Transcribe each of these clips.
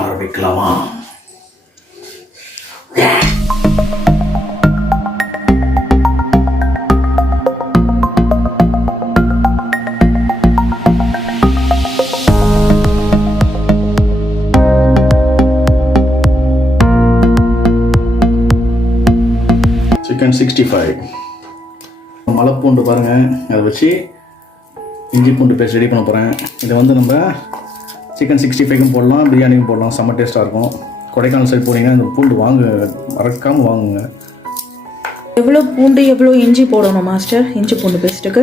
ஆரம்பிக்கலாமா? சிக்கன் 65 மலைப்பூண்டு பாருங்கள், அதை வச்சு இஞ்சி பூண்டு பேஸ்ட் ரெடி பண்ண போகிறேன். இதை வந்து நம்ம சிக்கன் 65க்கும் போடலாம், பிரியாணிக்கும் போடலாம். செம்ம டேஸ்ட்டாக இருக்கும். கொடைக்கானல் சைடு போனீங்கன்னா இந்த பூண்டு மறக்காமல் வாங்குங்க. எவ்வளோ பூண்டு எவ்வளோ இஞ்சி போடணும் மாஸ்டர்? இஞ்சி பூண்டு பேஸ்ட்டுக்கு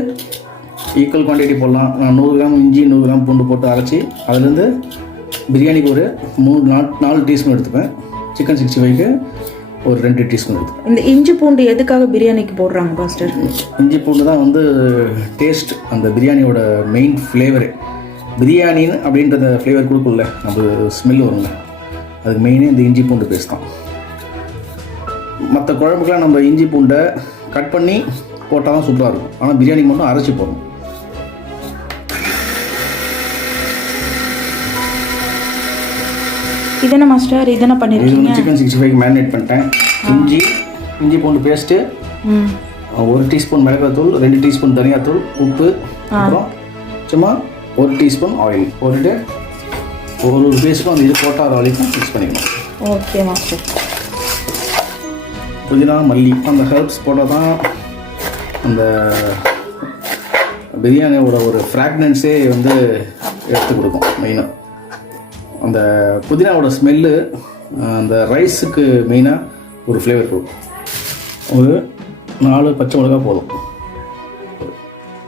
ஈக்குவல் குவான்டிட்டி போடலாம். நான் 100 கிராம் இஞ்சி 100 கிராம் பூண்டு போட்டு அரைச்சி அதுலேருந்து பிரியாணிக்கு ஒரு 4 டீஸ்பூன் எடுத்துப்பேன். சிக்கன் 65க்கு ஒரு 2 டீஸ்பூன் எடுத்துப்பேன். இந்த இஞ்சி பூண்டு எதுக்காக பிரியாணிக்கு போடுறாங்க மாஸ்டர்? இஞ்சி பூண்டு தான் வந்து டேஸ்ட், அந்த பிரியாணியோட மெயின் ஃப்ளேவரு. பிரியாணின்னு அப்படின்றத ஃப்ளேவர் கொடுக்கும்ல, நம்ம ஸ்மெல் வரும்ல, அதுக்கு மெயினே இந்த இஞ்சி பூண்டு பேஸ்ட் தான். மற்ற குழம்புக்கெலாம் நம்ம இஞ்சி பூண்டை கட் பண்ணி போட்டால் தான் சூப்பராக இருக்கும். ஆனால் பிரியாணிக்கு மட்டும் அரைச்சி போடணும். இதென்ன மாஸ்டர், இதென்ன பண்ணிருக்கீங்க? சிக்கன் 65 மேரினேட் பண்ணிட்டேன். இஞ்சி பூண்டு பேஸ்ட்டு, 1 டீஸ்பூன் மிளகாத்தூள், 2 டீஸ்பூன் தனியாத்தூள், உப்பு, அப்புறம் சும்மா 1 டீஸ்பூன் ஆயில் போட்டுட்டு ஒரு பேஸ்ட்டும் அந்த இது போட்டால் வரைக்கும் மிக்ஸ் பண்ணிக்கணும். Okay master. புதினா மல்லி அந்த ஹெர்ப்ஸ் போட்டால் தான் அந்த பிரியாணியோட ஒரு ஃப்ராக்னன்ஸே வந்து எடுத்து கொடுக்கும். மெயினாக அந்த புதினாவோட ஸ்மெல்லு அந்த ரைஸுக்கு மெயினாக ஒரு ஃப்ளேவர் கொடுக்கும். ஒரு 4 பச்சை மிளகா போதும்.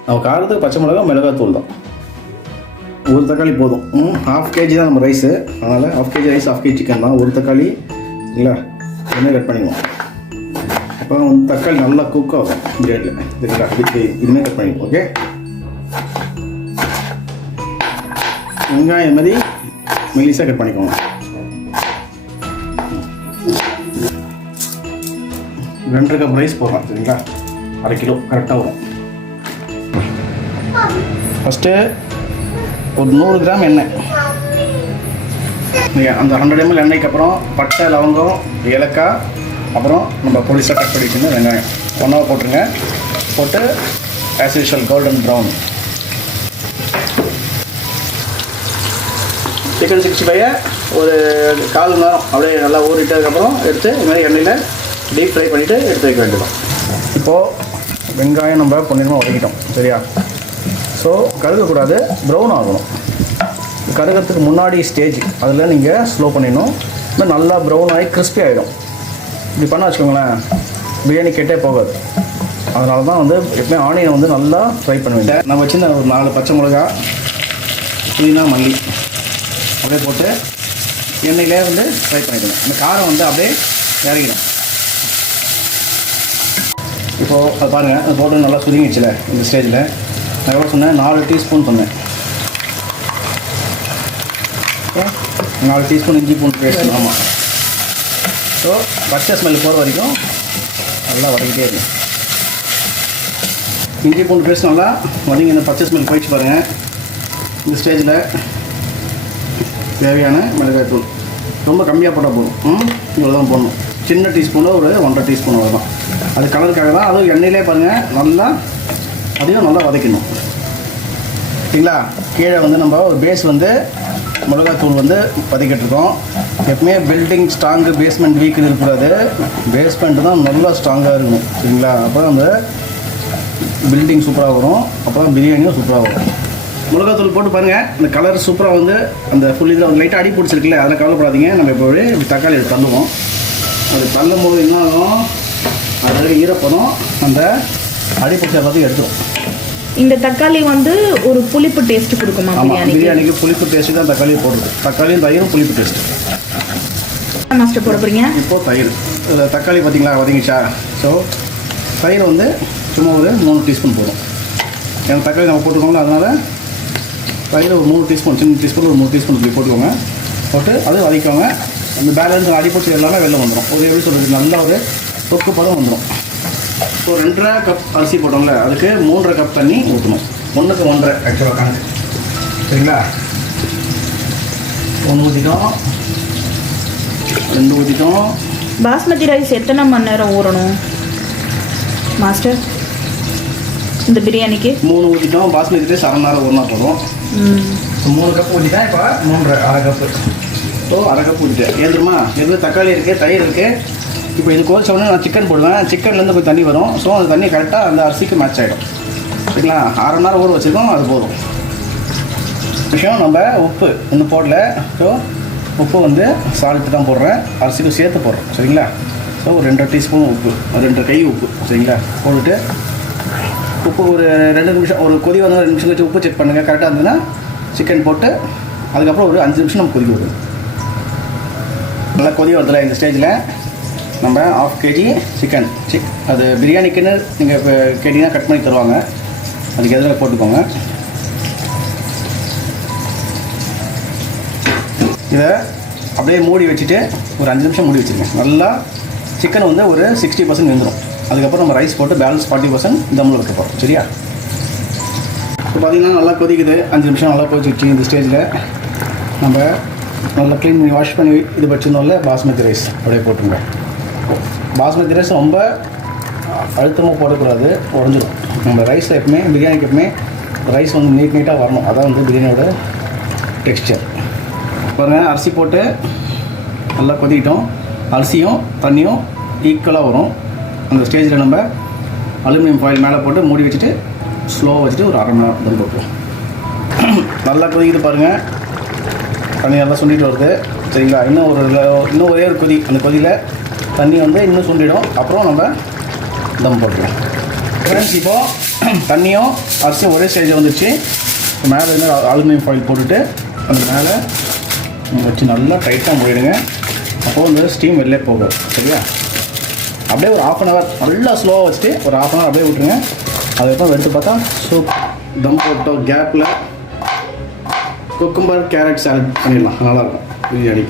நம்ம காரத்துக்கு பச்சை மிளகா மிளகாத்தூள் தான். ஒரு தக்காளி போதும். 1/2 kg தான் நம்ம ரைஸு, அதனால் 1/2 kg ரைஸ் 1/2 kg சிக்கன் தான். ஒரு தக்காளி இல்லை என்ன கட் பண்ணிக்குவோம். அப்புறம் வந்து தக்காளி நல்லா குக் ஆகும் பிரியாணியில். சரிங்களா, இதுமாதிரி கட் பண்ணிக்குவோம். ஓகே, வெங்காயம் மாதிரி மெலிசாக கட் பண்ணிக்கோங்க. 2 கப் ரைஸ் போடுறோம். சரிங்களா, 1/2 கிலோ கரெக்டாக வரும். ஃபஸ்ட்டு ஒரு 100 கிராம் எண்ணெய். அந்த 100 ml எண்ணெய்க்கு அப்புறம் பட்டை, லவங்கம், ஏலக்காய், அப்புறம் நம்ம பொடிசாக கட் பண்ணி வச்சுருந்த வெங்காயம் ஒன்றாக போட்டுருங்க. போட்டு as usual golden brown. Chicken 65 ஒரு 1/4 மணி நேரம் அப்படியே நல்லா ஊறிட்டதுக்கப்புறம் எடுத்து இது மாதிரி எண்ணெயில் டீப் ஃப்ரை பண்ணிவிட்டு எடுத்து வைக்க வேண்டியதான். இப்போது வெங்காயம் நம்ம பொன்னிறமாக வதக்கிட்டோம். சரியா, ஸோ கருகக்கூடாது, ப்ரௌன் ஆகணும். கருகிறதுக்கு முன்னாடி ஸ்டேஜ் அதில் நீங்கள் ஸ்லோ பண்ணிடணும். இன்னும் நல்லா ப்ரௌன் ஆகி கிறிஸ்பி ஆகிடும். இப்படி பண்ண வச்சுக்கோங்களேன், பிரியாணி கெட்டே போகாது. அதனால தான் வந்து எப்பவுமே ஆனியனை வந்து நல்லா ஃப்ரை பண்ணுவேன். நம்ம வச்சுருந்த ஒரு 4 பச்சை மிளகா, புதினா மல்லி அப்படியே போட்டு எண்ணெயிலே வந்து ஃப்ரை பண்ணிக்கணும். இந்த காரம் வந்து அப்படியே இறங்கிடும். இப்போது அது பாருங்கள், அது போட்டு நல்லா சுருங்கிடுச்சுல. இந்த ஸ்டேஜில் நான் எவ்வளோ சொன்னேன்? 4 டீஸ்பூன் சொன்னேன். 4 டீஸ்பூன் இஞ்சி பூண்டு பேஸ்ட். ஆமாம். ஸோ பச்சை ஸ்மெல் போகிற வரைக்கும் நல்லா வதக்கிட்டே இருக்கும். இஞ்சி பூண்டு பேஸ்ட் நல்லா வதங்கி இந்த பச்சை ஸ்மெல் போயிடுச்சு பாருங்கள். இந்த ஸ்டேஜில் தேவையான மிளகாய்த்தூள் ரொம்ப கம்மியாக போட்டால் போதும். இவ்வளோ தான் போடணும். சின்ன டீஸ்பூனில் ஒரு 1.5 டீஸ்பூன் அவ்வளோதான். அது கலருக்காக தான். அதுவும் எண்ணெயிலே பாருங்கள் நல்லா அதையும் நல்லா வதக்கணும். சரிங்களா, கீழே வந்து நம்ம ஒரு பேஸ் வந்து மிளகாத்தூள் வந்து வதக்கிட்டுருக்கோம். எப்பவுமே பில்டிங் ஸ்ட்ராங்கு பேஸ்மெண்ட் வீக்குன்னு இருக்கக்கூடாது. பேஸ்மெண்ட்டு தான் நல்லா ஸ்ட்ராங்காக இருக்கும். சரிங்களா, அப்போ அந்த பில்டிங் சூப்பராக வரும், அப்போ தான் பிரியாணியும் சூப்பராக வரும். மிளகாத்தூள் போட்டு பாருங்கள், இந்த கலர் சூப்பராக வந்து அந்த ஃபுல் இதில் வந்து லைட்டாக அடி பிடிச்சிருக்குல்ல, அதில் கவலைப்படாதீங்க. நம்ம இப்போ இப்படி தக்காளி எடுத்து தள்ளுவோம். அது தள்ளும் போது என்ன ஆகும், அதில் ஈரப்பதம் அந்த அடி பிடிச்ச எல்லாத்தையும் எடுத்துரும். இந்த தக்காளி வந்து ஒரு புளிப்பு டேஸ்ட் கொடுக்குமா? ஆமாம், பிரியாணிக்கு புளிப்பு டேஸ்ட்டு தான் தக்காளியை போடுறது. தக்காளியும் தயிரும் புளிப்பு டேஸ்ட்டு. மாஸ்டர் போட போகிறீங்க இப்போது தயிர். தக்காளி பார்த்தீங்களா வதங்கிச்சா? ஸோ தயிர் வந்து சும்மா ஒரு 3 டீஸ்பூன் போடும். ஏன்னா தக்காளி நம்ம போட்டுக்கோங்களா, அதனால் தயிர் ஒரு 3 டீஸ்பூன், சின்ன டீஸ்பூன் ஒரு 3 டீஸ்பூன் இப்படி போட்டுக்கோங்க. போட்டு அது வதக்கிக்கோங்க. அந்த பேலன்ஸ் அடிப்பொடி எல்லாமே வெளில வந்துடும். ஒரு எப்படி சொல்கிறது, நல்ல ஒரு தொக்கு பதம் வந்துடும். ஸோ 2.5 கப் அரிசி போட்டோம்ல, அதுக்கு 3.5 கப் தண்ணி ஊற்றணும். 1க்கு 1.5 ஆக்சுவலாக கணக்கு. சரிங்களா, ஒன்று ஊற்றிட்டோம், 2 ஊற்றிட்டோம். பாஸ்மதி ரைஸ் எத்தனை மணி நேரம் ஊறணும் மாஸ்டர் இந்த பிரியாணிக்கு? 3 ஊற்றிட்டோம். பாஸ்மதி ரைஸ் 1/2 நேரம் ஊறினா போதும். 3 கப் ஊற்றிட்டேன். இப்போ 1/2 கப்பு. ஸோ 1/2 கப் ஊற்றிட்டேன். ஏதுமா எது தக்காளி இருக்குது, தயிர் இருக்குது. இப்போ இது கோல்ச்ச உடனே நான் சிக்கன் போடுவேன். சிக்கன்லேருந்து கொஞ்சம் தண்ணி வரும். ஸோ அந்த தண்ணி கரெக்டாக அந்த அரிசிக்கு மேட்ச் ஆகிடும். சரிங்களா? 1/2 நேரம் ஊற வச்சுருக்கோம், அது போதும். விஷயம் நம்ம உப்பு இன்னும் போடல. ஸோ உப்பு வந்து சால்ட்டு தான் போடுறேன், அரிசிக்கு சேர்த்து போடுறேன். சரிங்களா? ஸோ ஒரு 2 டீஸ்பூன் உப்பு, 2 கை உப்பு. சரிங்களா? போட்டுட்டு உப்பு ஒரு 2 நிமிஷம், ஒரு கொதி வந்து 2 நிமிஷம் கழிச்சு உப்பு செக் பண்ணுங்கள். கரெக்டாக இருந்ததுன்னா சிக்கன் போட்டு அதுக்கப்புறம் ஒரு 5 நிமிஷம் நம்ம கொதிக்க விடுவோம். நல்லா கொதி வரதில்ல. இந்த ஸ்டேஜில் நம்ம 1/2 kg சிக்கன் அது பிரியாணிக்குன்னு நீங்கள் இப்போ கேட்டிங்கன்னா கட் பண்ணி தருவாங்க, அதுக்கு எதிராக போட்டுக்கோங்க. இதை அப்படியே மூடி வச்சுட்டு ஒரு 5 நிமிஷம் மூடி வச்சுருங்க. நல்லா சிக்கன் வந்து ஒரு 60% வெந்துடும். அதுக்கப்புறம் நம்ம ரைஸ் போட்டு பேலன்ஸ் 40% தம்மில் வைக்க போகிறோம். சரியா? இப்போ பார்த்திங்கன்னா நல்லா கொதிக்குது. 5 நிமிஷம் நல்லா கொதிச்சு. இந்த ஸ்டேஜில் நம்ம நல்லா க்ளீன் பண்ணி வாஷ் பண்ணி இது வச்சுருந்தோம்ல பாஸ்மதி ரைஸ் அப்படியே போட்டுருங்க. பாஸ்மதி ரைஸ் ரொம்ப அழுத்தமாக போடக்கூடாது, உடஞ்சிடும். நம்ம ரைஸில் எப்பவுமே பிரியாணிக்கு எப்பவுமே ரைஸ் வந்து நீட்டாக வரணும். அதான் வந்து பிரியாணியோட டெக்ஸ்சர். பாருங்கள், அரிசி போட்டு நல்லா கொதிக்கிட்டோம். அரிசியும் தண்ணியும் ஈக்குவலாக வரும். அந்த ஸ்டேஜில் நம்ம அலுமினியம் ஃபாயில் மேலே போட்டு மூடி வச்சுட்டு ஸ்லோவாக வச்சுட்டு ஒரு 1/2 மணி நேரம் தம் போட்டுருவோம். நல்லா கொதிக்கிட்டு பாருங்கள், தண்ணி நல்லா சுண்டிட்டு வருது. சரிங்களா? இன்னும் ஒரே ஒரு கொதி. அந்த கொதியில் தண்ணி வந்து இன்னும் சுண்டிடும். அப்புறம் நம்ம தம் போட்டுக்கலாம். ஃப்ரெண்ட்ஸ், இப்போது தண்ணியும் அரிசியும் ஒரே ஸ்டேஜில் வந்துடுச்சு. மேலே வந்து அலுமினியம் ஃபாயில் போட்டுட்டு அந்த மேலே வச்சு நல்லா டைட்டாக மூடிடுங்க. அப்போது வந்து ஸ்டீம் வெளிலே போகும். சரியா? அப்படியே ஒரு 1/2 hour நல்லா ஸ்லோவாக வச்சுட்டு ஒரு 1/2 hour அப்படியே விட்டுருங்க. அதுக்கப்புறம் எடுத்து பார்த்தா சூப் தம் போட்டோம். கேப்பில் குக்கும்பர் கேரட் சாலட் பண்ணிடலாம். நல்லாயிருக்கும் பிரியாணி.